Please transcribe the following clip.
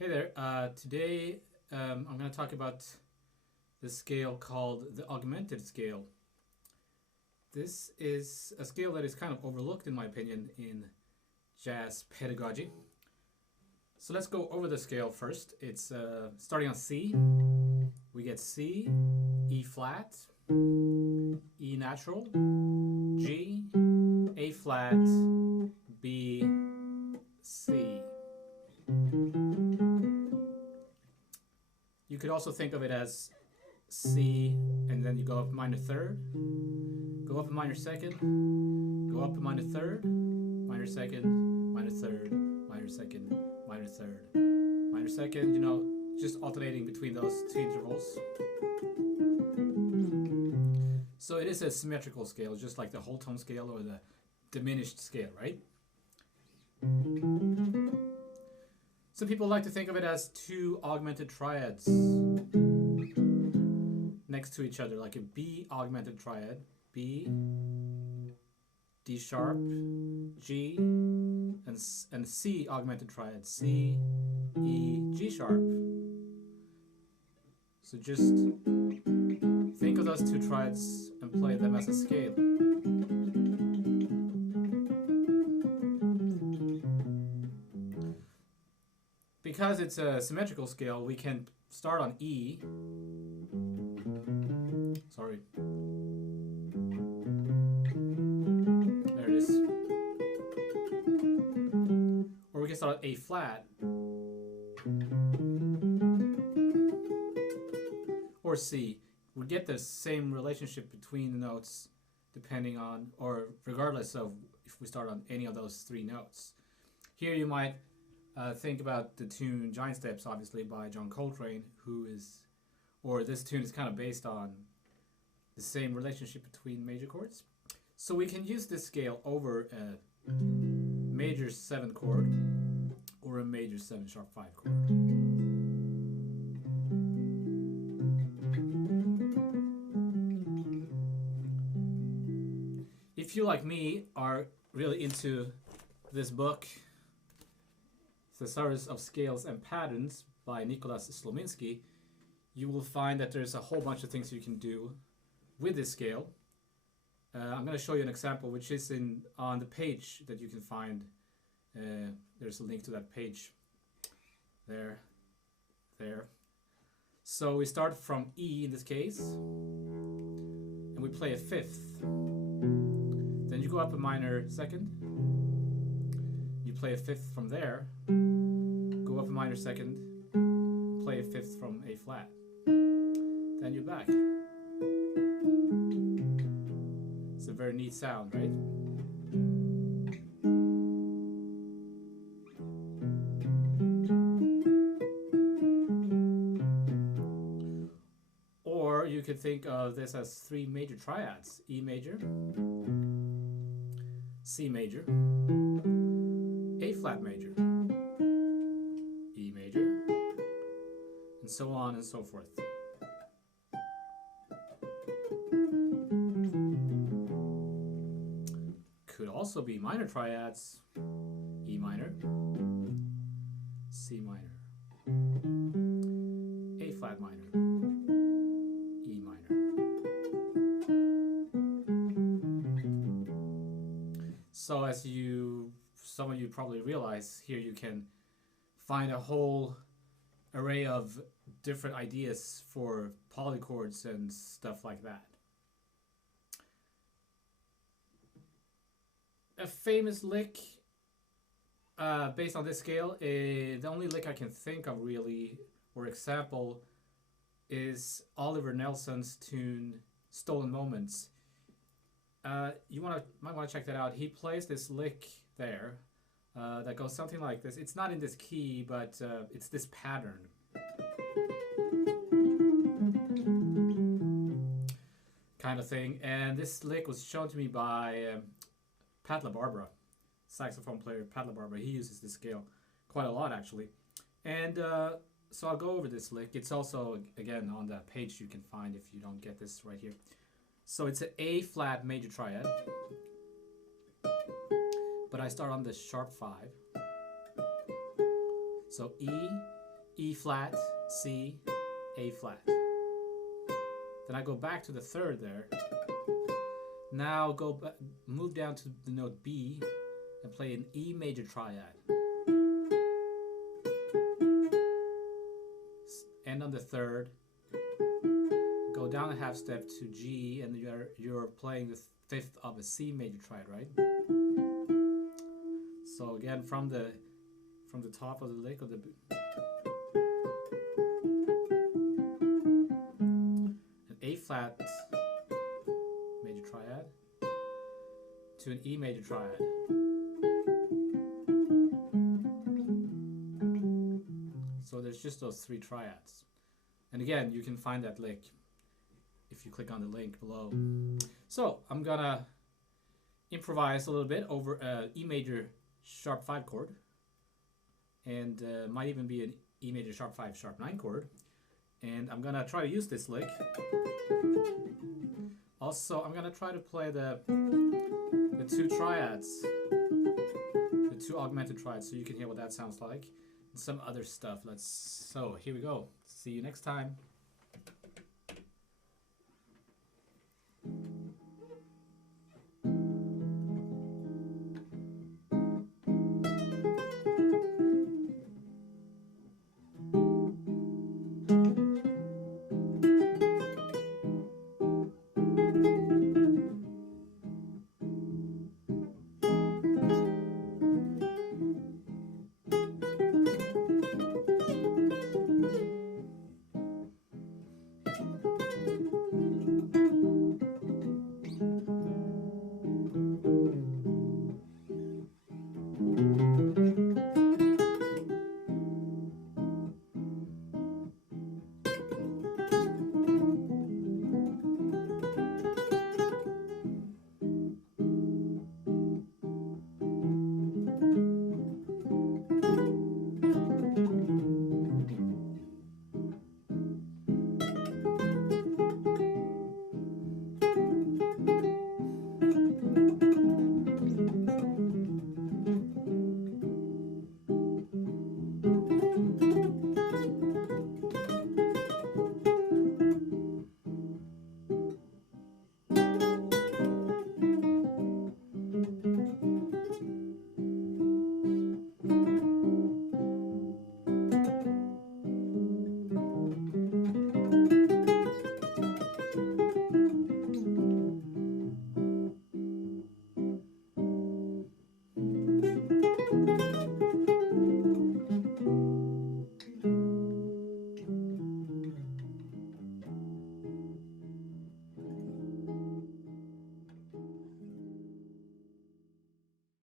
Hey there. Today I'm going to talk about the scale called the augmented scale. This is a scale that is kind of overlooked, in my opinion, in jazz pedagogy. So let's go over the scale first. It's starting on C. We get C, E flat, E natural, G, A flat, B, C. You could also think of it as C, and then you go up a minor third, go up a minor second, go up a minor third, minor second, minor third, minor second, minor third, minor second, just alternating between those two intervals. So it is a symmetrical scale, just like the whole tone scale or the diminished scale, right? Some people like to think of it as two augmented triads next to each other, like a B augmented triad, B, D sharp, G, and C augmented triad, C, E, G sharp. So just think of those two triads and play them as a scale. Because it's a symmetrical scale, we can start on E. Sorry. There it is. Or we can start on A flat. Or C. We get the same relationship between the notes depending on, or regardless of if we start on any of those three notes. Here you might think about the tune Giant Steps, obviously, by John Coltrane, this tune is kind of based on the same relationship between major chords. So we can use this scale over a major 7 chord or a major 7 sharp 5 chord. If you, like me, are really into this book, Thesaurus of Scales and Patterns by Nicholas Slominski, you will find that there's a whole bunch of things you can do with this scale. I'm going to show you an example which is on the page that you can find. There's a link to that page. There. So we start from E in this case, and we play a fifth. Then you go up a minor second. You play a fifth from there, go up a minor second, play a fifth from A flat. Then you're back. It's a very neat sound, right? Or you could think of this as 3 major triads: E major, C major, A flat major, E major, and so on and so forth. Could also be minor triads: E minor, C minor, A flat minor, E minor. So as some of you probably realize, here you can find a whole array of different ideas for polychords and stuff like that. A famous lick based on this scale, the only lick I can think of really, or example, is Oliver Nelson's tune Stolen Moments. You might want to check that out. He plays this lick there that goes something like this. It's not in this key, but it's this pattern. Kind of thing. And this lick was shown to me by Pat LaBarbera, saxophone player Pat LaBarbera. He uses this scale quite a lot, actually. And so I'll go over this lick. It's also, again, on the page you can find if you don't get this right here. So it's an A flat major triad, but I start on the sharp 5. So E, E flat, C, A flat. Then I go back to the third there. Now move down to the note B and play an E major triad. End on the third. Go down a half step to G, and you're playing the fifth of a C major triad, right? So again, from the top of the lick of the an A flat major triad to an E major triad. So there's just those three triads. And again, you can find that lick if you click on the link below. So I'm gonna improvise a little bit over a E major sharp 5 chord, and might even be an E major sharp 5 sharp 9 chord. And I'm gonna try to use this lick. Also, I'm gonna try to play the two triads, the two augmented triads, so you can hear what that sounds like. And some other stuff. So here we go. See you next time.